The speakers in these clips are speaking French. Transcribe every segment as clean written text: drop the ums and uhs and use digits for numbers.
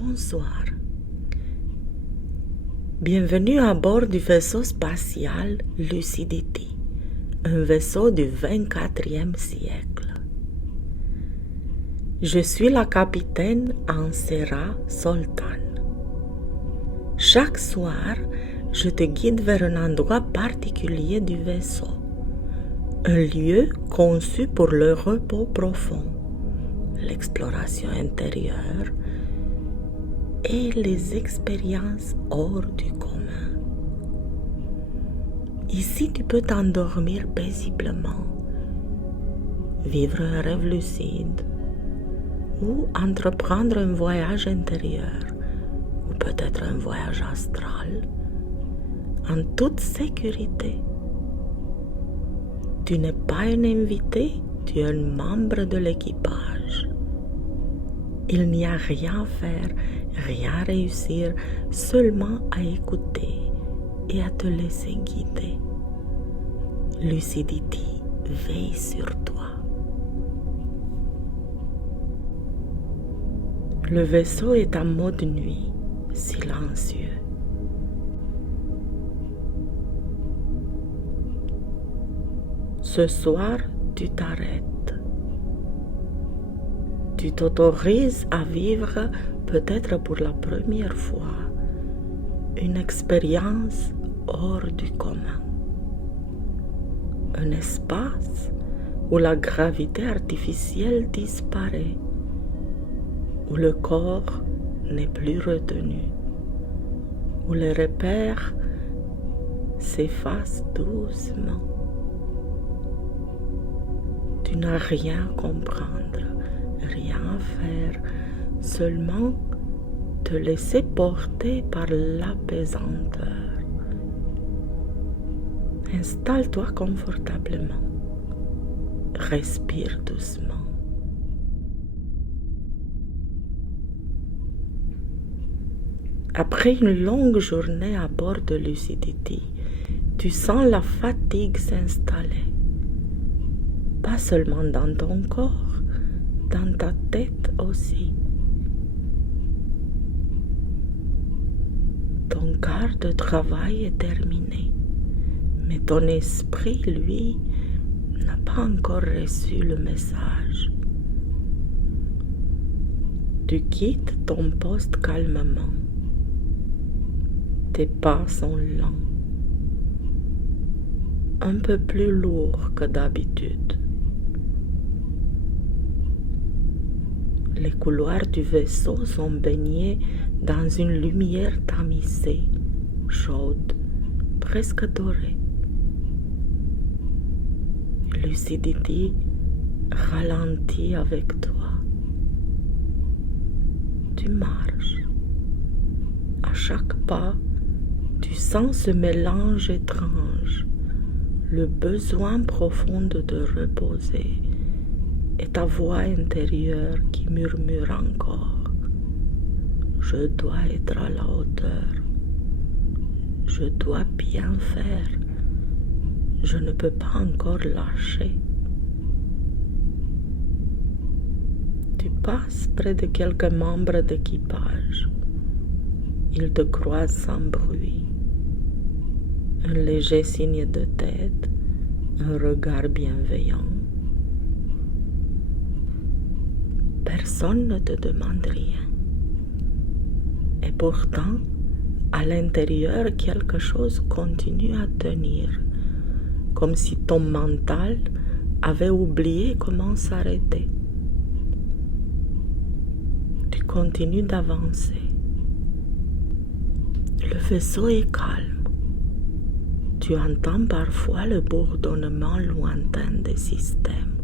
Bonsoir. Bienvenue à bord du vaisseau spatial Lucidity, un vaisseau du 24e siècle. Je suis la capitaine Ansera Soltan. Chaque soir, je te guide vers un endroit particulier du vaisseau, un lieu conçu pour le repos profond, l'exploration intérieure et les expériences hors du commun. Ici, tu peux t'endormir paisiblement, vivre un rêve lucide ou entreprendre un voyage intérieur ou peut-être un voyage astral en toute sécurité. Tu n'es pas un invité, tu es un membre de l'équipage. Il n'y a rien à faire, rien à réussir, seulement à écouter et à te laisser guider. Lucidity veille sur toi. Le vaisseau est en mode nuit, silencieux. Ce soir, tu t'arrêtes. Tu t'autorises à vivre, peut-être pour la première fois, une expérience hors du commun. Un espace où la gravité artificielle disparaît, où le corps n'est plus retenu, où les repères s'effacent doucement. Tu n'as rien à comprendre, rien à faire, seulement te laisser porter par l'apaisanteur. Installe-toi confortablement. Respire doucement. Après une longue journée à bord de Lucidity, tu sens la fatigue s'installer. Pas seulement dans ton corps, dans ta tête aussi. Ton quart de travail est terminé, mais ton esprit, lui, n'a pas encore reçu le message. Tu quittes ton poste calmement. Tes pas sont lents, un peu plus lourds que d'habitude. Les couloirs du vaisseau sont baignés dans une lumière tamisée, chaude, presque dorée. Lucidity ralentit avec toi. Tu marches. À chaque pas, tu sens ce mélange étrange, le besoin profond de te reposer et ta voix intérieure qui murmure encore. Je dois être à la hauteur. Je dois bien faire. Je ne peux pas encore lâcher. Tu passes près de quelques membres d'équipage. Ils te croisent sans bruit. Un léger signe de tête, un regard bienveillant. Personne ne te demande rien. Et pourtant, à l'intérieur, quelque chose continue à tenir, comme si ton mental avait oublié comment s'arrêter. Tu continues d'avancer. Le vaisseau est calme. Tu entends parfois le bourdonnement lointain des systèmes,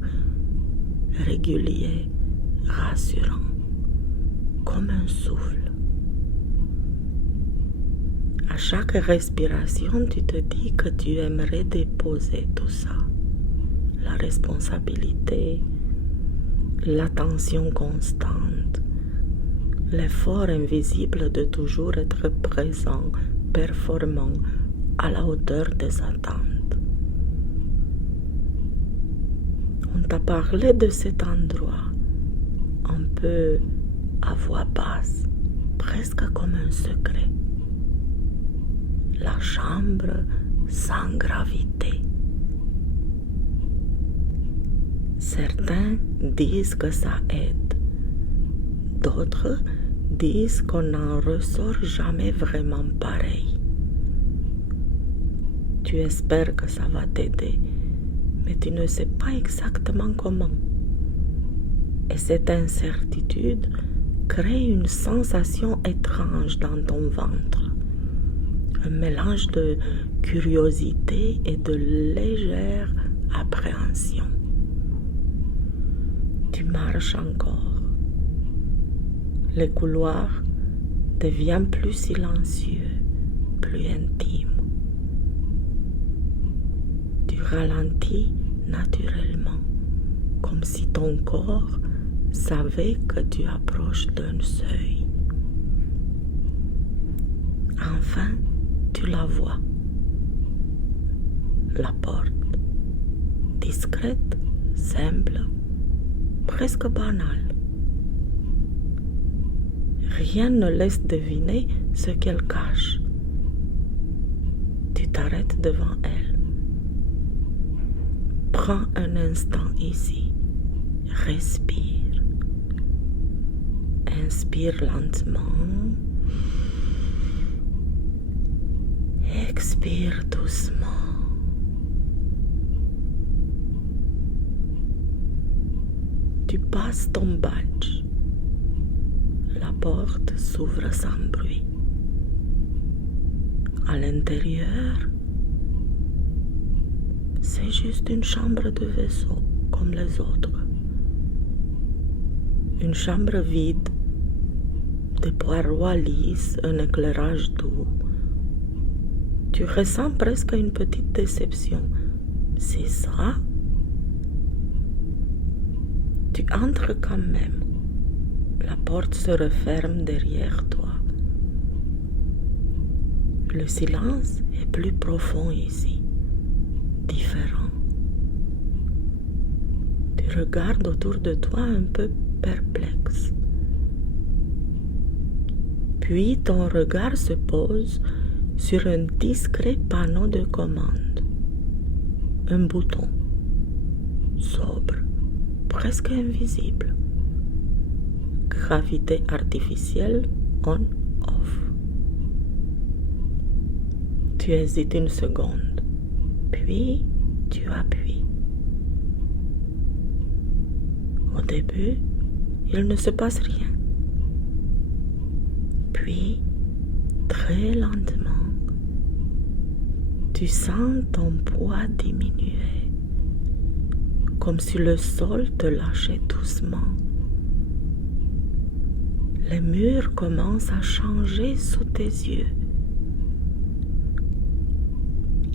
régulier, rassurant, comme un souffle. À chaque respiration, tu te dis que tu aimerais déposer tout ça. La responsabilité, l'attention constante, l'effort invisible de toujours être présent, performant, à la hauteur des attentes. On t'a parlé de cet endroit, un peu à voix basse, presque comme un secret. La chambre sans gravité. Certains disent que ça aide. D'autres disent qu'on n'en ressort jamais vraiment pareil. Tu espères que ça va t'aider, mais tu ne sais pas exactement comment. Et cette incertitude crée une sensation étrange dans ton ventre, un mélange de curiosité et de légère appréhension. Tu marches encore. Les couloirs deviennent plus silencieux, plus intimes. Tu ralentis naturellement, comme si ton corps savait que tu approches d'un seuil. Enfin, tu la vois. La porte, discrète, simple, presque banale. Rien ne laisse deviner ce qu'elle cache. Tu t'arrêtes devant elle. Prends un instant ici. Respire. Inspire lentement. Expire doucement. Tu passes ton badge. La porte s'ouvre sans bruit. À l'intérieur, c'est juste une chambre de vaisseau comme les autres. Une chambre vide, des parois lisses, un éclairage doux. Tu ressens presque une petite déception. C'est ça? Tu entres quand même. La porte se referme derrière toi. Le silence est plus profond ici, différent. Tu regardes autour de toi un peu perplexe. Puis ton regard se pose sur un discret panneau de commande. Un bouton, sobre, presque invisible. Gravité artificielle on-off. Tu hésites une seconde, puis tu appuies. Au début, il ne se passe rien. Puis, très lentement, tu sens ton poids diminuer, comme si le sol te lâchait doucement. Les murs commencent à changer sous tes yeux.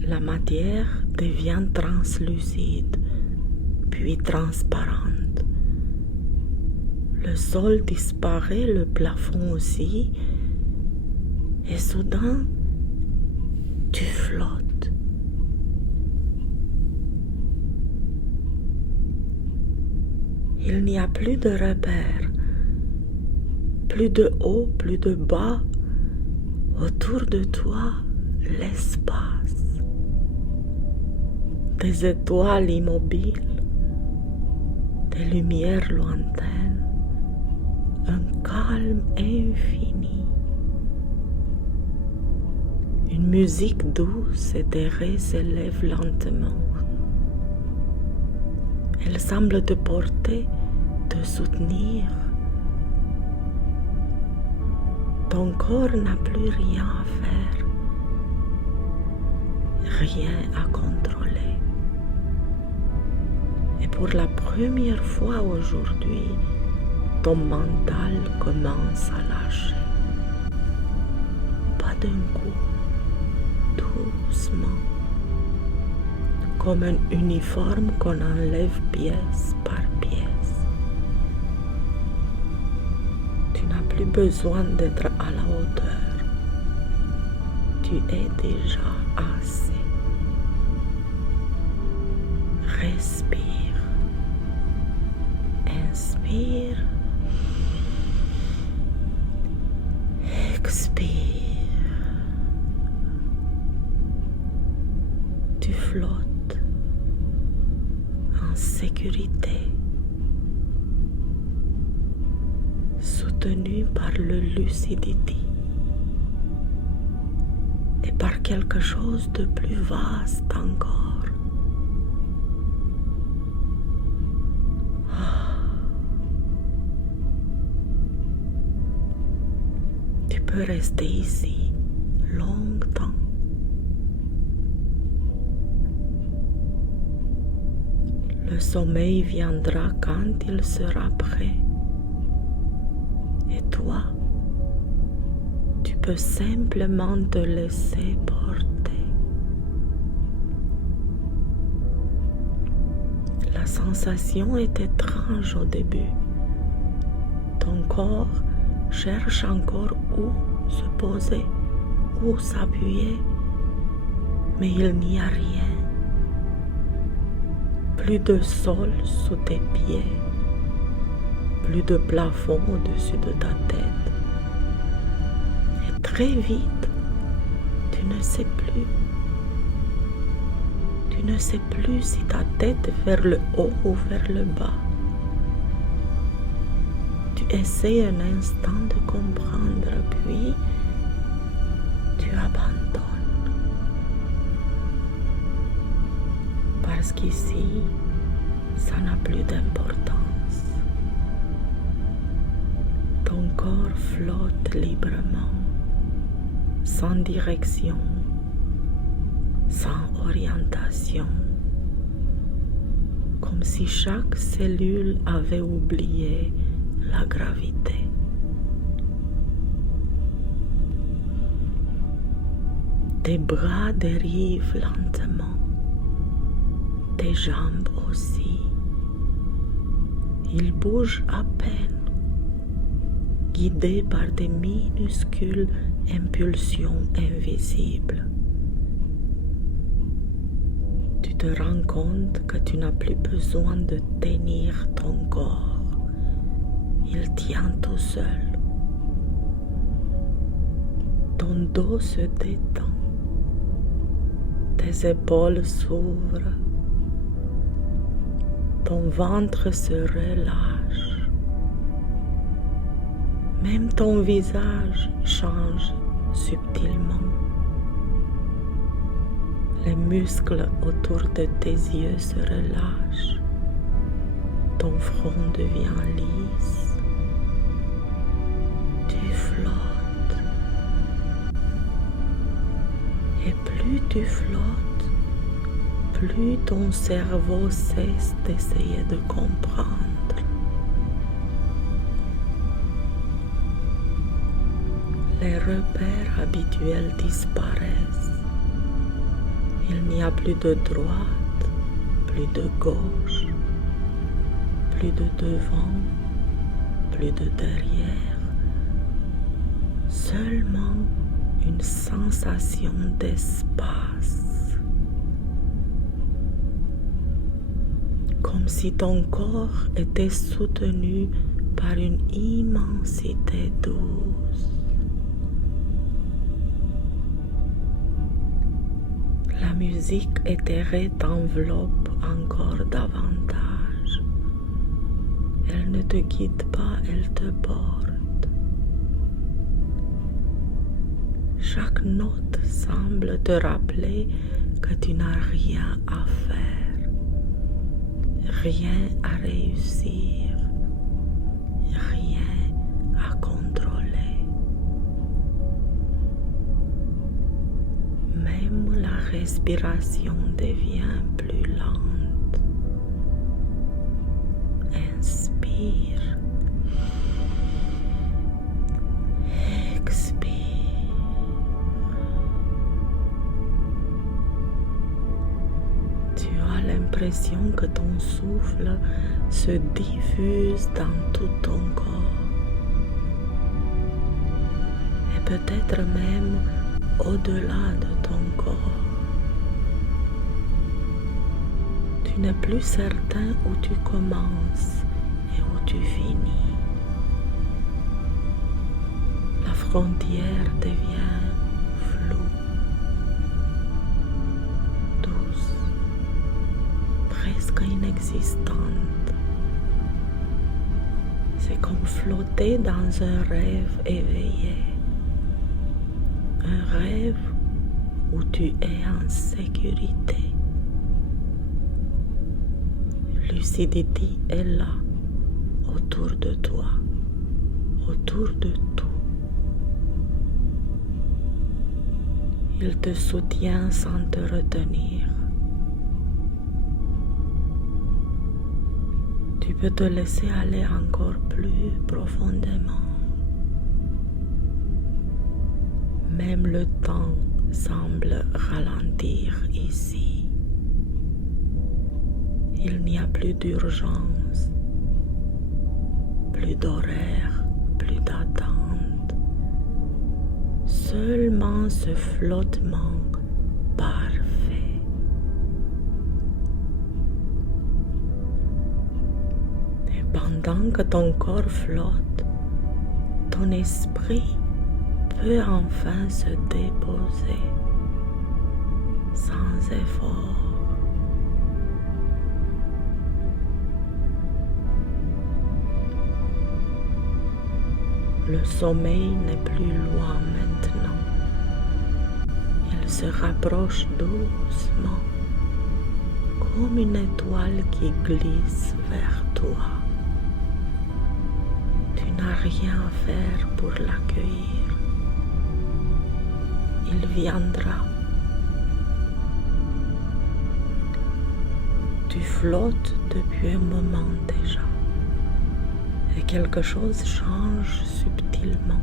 La matière devient translucide, puis transparente. Le sol disparaît, le plafond aussi, et soudain, tu flottes. Il n'y a plus de repères, plus de haut, plus de bas. Autour de toi, l'espace. Des étoiles immobiles, des lumières lointaines, un calme infini. Une musique douce et aérée s'élève lentement. Elle semble te porter, te soutenir. Ton corps n'a plus rien à faire, rien à contrôler. Et pour la première fois aujourd'hui, ton mental commence à lâcher. Pas d'un coup, doucement, comme un uniforme qu'on enlève pièce par pièce. Tu n'as plus besoin d'être à la hauteur. Tu es déjà assez. Respire. Inspire. Expire. Tu flottes en sécurité, soutenu par le lucidity et par quelque chose de plus vaste encore. Tu peux rester ici longtemps. Le sommeil viendra quand il sera prêt. Et toi, tu peux simplement te laisser porter. La sensation est étrange au début. Ton corps cherche encore où se poser, où s'appuyer, mais il n'y a rien. Plus de sol sous tes pieds, plus de plafond au-dessus de ta tête. Et très vite, tu ne sais plus. Tu ne sais plus si ta tête est vers le haut ou vers le bas. Tu essaies un instant de comprendre, puis tu abandonnes. Parce qu'ici, ça n'a plus d'importance. Ton corps flotte librement, sans direction, sans orientation, comme si chaque cellule avait oublié la gravité. Tes bras dérivent lentement, tes jambes aussi. Ils bougent à peine, guidés par des minuscules impulsions invisibles. Tu te rends compte que tu n'as plus besoin de tenir ton corps. Il tient tout seul. Ton dos se détend. Tes épaules s'ouvrent. Ton ventre se relâche. Même ton visage change subtilement. Les muscles autour de tes yeux se relâchent. Ton front devient lisse. Tu flottes. Et plus tu flottes, plus ton cerveau cesse d'essayer de comprendre. Les repères habituels disparaissent. Il n'y a plus de droite, plus de gauche, plus de devant, plus de derrière. Seulement une sensation d'espace. Comme si ton corps était soutenu par une immensité douce. La musique éthérée t'enveloppe encore davantage. Elle ne te guide pas, elle te porte. Chaque note semble te rappeler que tu n'as rien à faire, rien à réussir, rien à contrôler. Même la respiration devient plus lente. Inspire. Expire. Tu as l'impression que ton souffle se diffuse dans tout ton corps. Et peut-être même au-delà de ton corps. Tu n'es plus certain où tu commences et où tu finis. La frontière devient floue, douce, presque inexistante. C'est comme flotter dans un rêve éveillé, un rêve où tu es en sécurité. Lucidité est là, autour de toi, autour de tout. Il te soutient sans te retenir. Tu peux te laisser aller encore plus profondément. Même le temps semble ralentir ici. Il n'y a plus d'urgence, plus d'horaire, plus d'attente. Seulement ce flottement parfait. Et pendant que ton corps flotte, ton esprit peut enfin se déposer sans effort. Le sommeil n'est plus loin maintenant. Il se rapproche doucement, comme une étoile qui glisse vers toi. Tu n'as rien à faire pour l'accueillir. Il viendra. Tu flottes depuis un moment déjà. Et quelque chose change subtilement.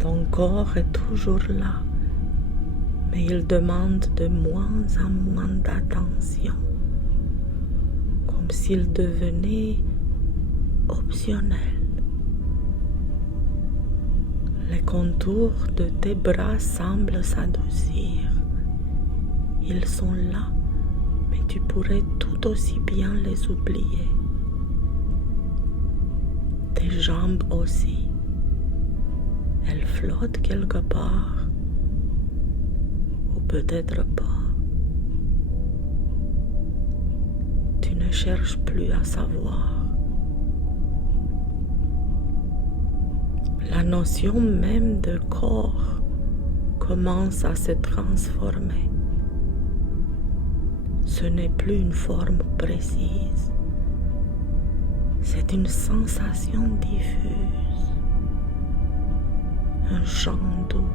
Ton corps est toujours là, mais il demande de moins en moins d'attention, comme s'il devenait optionnel. Les contours de tes bras semblent s'adoucir. Ils sont là, mais tu pourrais tout aussi bien les oublier. Tes jambes aussi. Elles flottent quelque part, ou peut-être pas. Tu ne cherches plus à savoir. La notion même de corps commence à se transformer. Ce n'est plus une forme précise. C'est une sensation diffuse, un chant doux,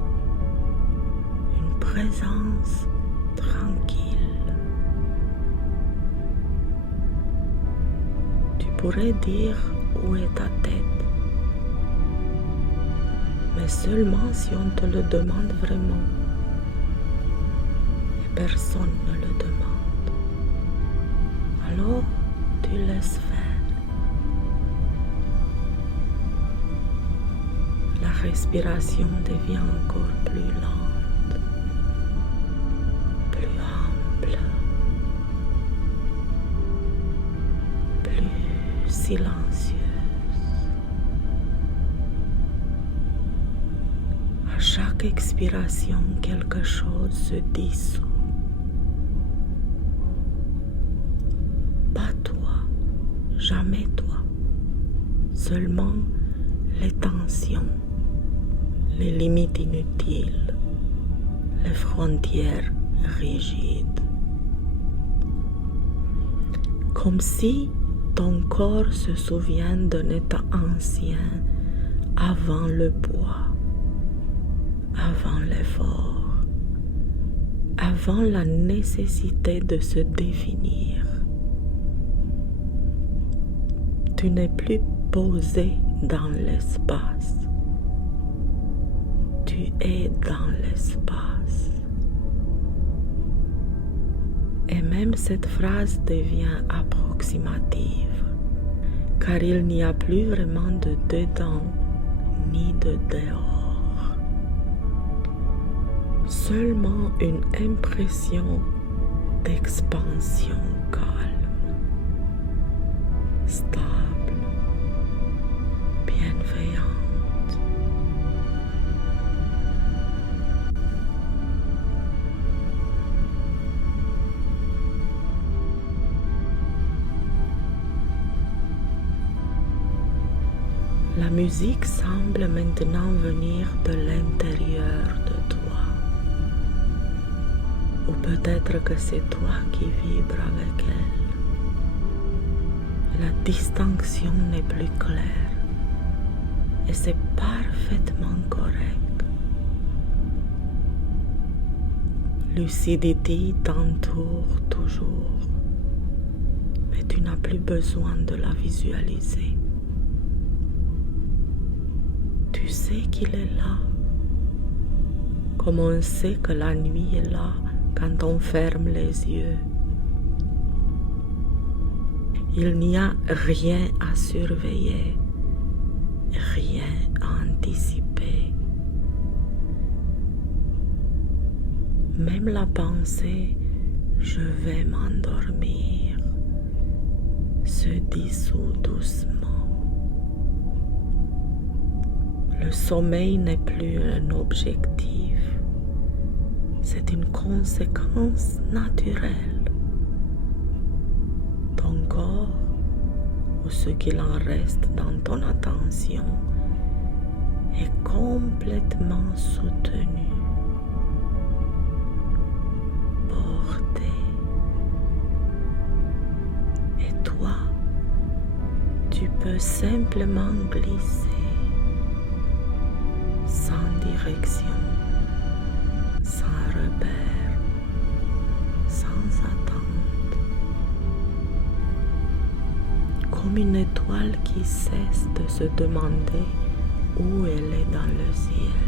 une présence tranquille. Tu pourrais dire où est ta tête, mais seulement si on te le demande vraiment. Et personne ne le demande. Alors, tu laisses faire. La respiration devient encore plus lente, plus ample, plus silencieuse. À chaque expiration, quelque chose se dissout. Pas toi, jamais toi, seulement les tensions, les limites inutiles, les frontières rigides. Comme si ton corps se souvient d'un état ancien avant le poids, avant l'effort, avant la nécessité de se définir. Tu n'es plus posé dans l'espace. Tu es dans l'espace. Et même cette phrase devient approximative, car il n'y a plus vraiment de dedans ni de dehors. Seulement une impression d'expansion calme, stable, bienveillante. La musique semble maintenant venir de l'intérieur de toi. Ou peut-être que c'est toi qui vibres avec elle. La distinction n'est plus claire et c'est parfaitement correct. Lucidité t'entoure toujours, mais tu n'as plus besoin de la visualiser. Tu sais qu'il est là, comme on sait que la nuit est là quand on ferme les yeux. Il n'y a rien à surveiller, rien à anticiper. Même la pensée « je vais m'endormir » se dissout doucement. Le sommeil n'est plus un objectif, c'est une conséquence naturelle. Ton corps, ou ce qu'il en reste dans ton attention, est complètement soutenu, porté. Et toi, tu peux simplement glisser sans direction, sans repère, sans attente, comme une étoile qui cesse de se demander où elle est dans le ciel.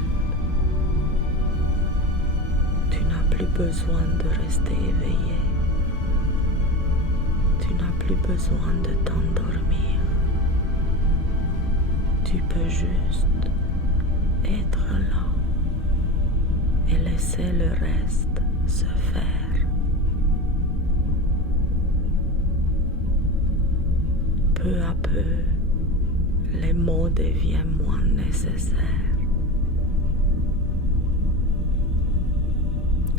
Tu n'as plus besoin de rester éveillé, tu n'as plus besoin de t'endormir, tu peux juste être là et laisser le reste se faire. Peu à peu, les mots deviennent moins nécessaires.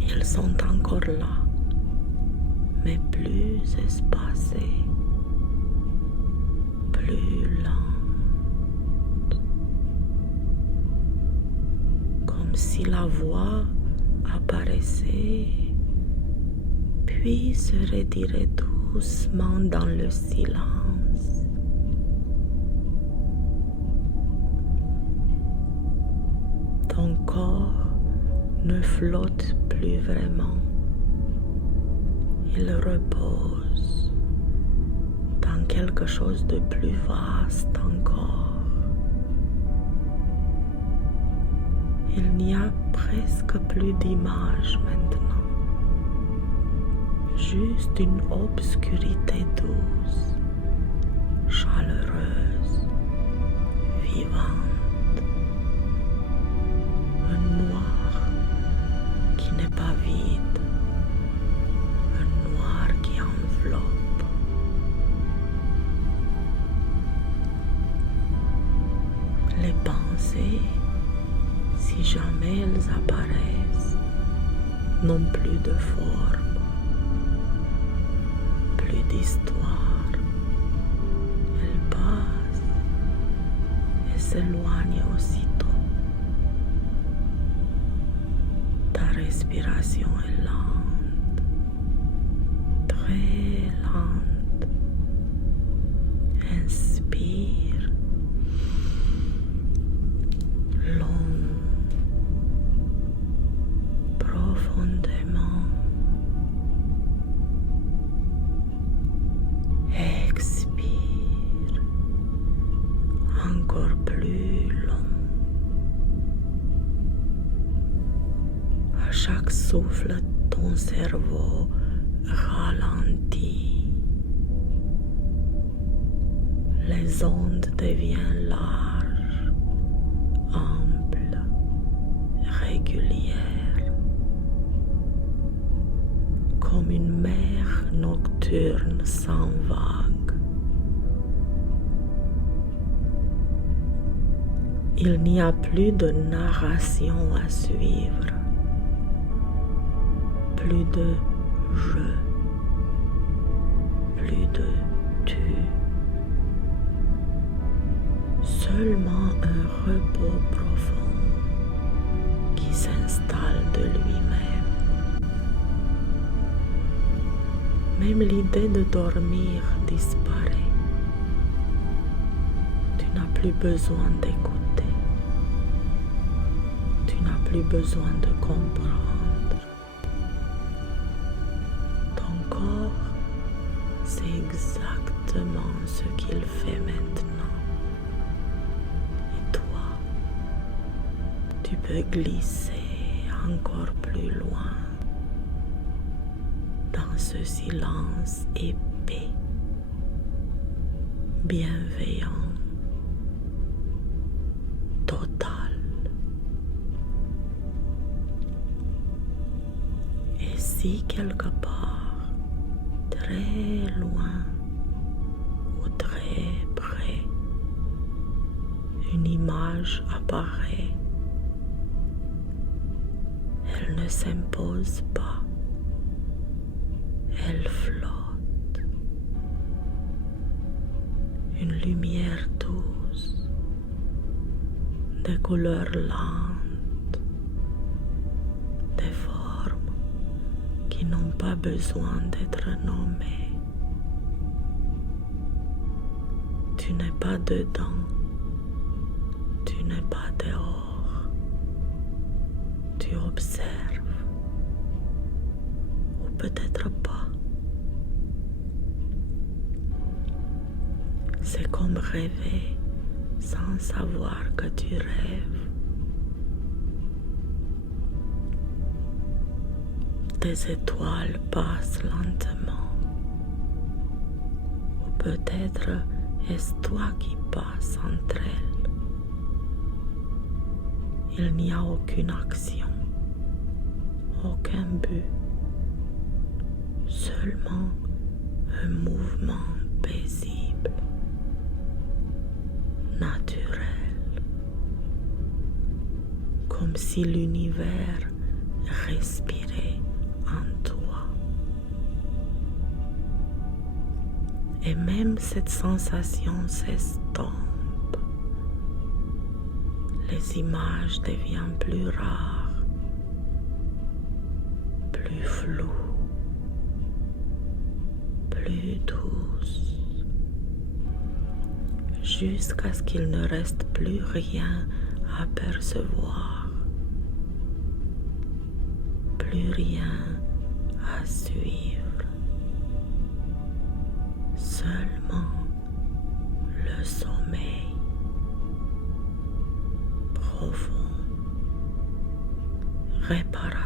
Ils sont encore là, mais plus espacés, plus lents. Si la voix apparaissait, puis se retirait doucement dans le silence. Ton corps ne flotte plus vraiment. Il repose dans quelque chose de plus vaste encore. Il n'y a presque plus d'images maintenant, juste une obscurité douce, chaleureuse, vivante, un noir qui n'est pas vide, un noir qui enveloppe. Les pensées, si jamais elles apparaissent, n'ont plus de forme, plus d'histoire. Elles passent et s'éloignent aussitôt. Ta respiration est lente, très lente. Inspire, long. Profondément. Expire encore plus long. À chaque souffle, ton cerveau ralentit. Les ondes deviennent larges, amples, régulières. Comme une mer nocturne sans vagues. Il n'y a plus de narration à suivre, plus de je, plus de tu. Seulement un repos profond qui s'installe de lui-même. Même l'idée de dormir disparaît. Tu n'as plus besoin d'écouter. Tu n'as plus besoin de comprendre. Ton corps sait exactement ce qu'il fait maintenant. Et toi, tu peux glisser encore plus loin dans ce silence épais, bienveillant, total. Et si quelque part, très loin ou très près, une image apparaît, elle ne s'impose pas, elle flotte. Une lumière douce, des couleurs lentes, des formes qui n'ont pas besoin d'être nommées. Tu n'es pas dedans, tu n'es pas dehors, tu observes, ou peut-être pas. C'est comme rêver sans savoir que tu rêves. Des étoiles passent lentement. Ou peut-être est-ce toi qui passes entre elles. Il n'y a aucune action, aucun but, seulement un mouvement paisible, naturel, comme si l'univers respirait en toi. Et même cette sensation s'estompe. Les images deviennent plus rares, plus floues, plus douces, jusqu'à ce qu'il ne reste plus rien à percevoir, plus rien à suivre, seulement le sommeil profond, réparation.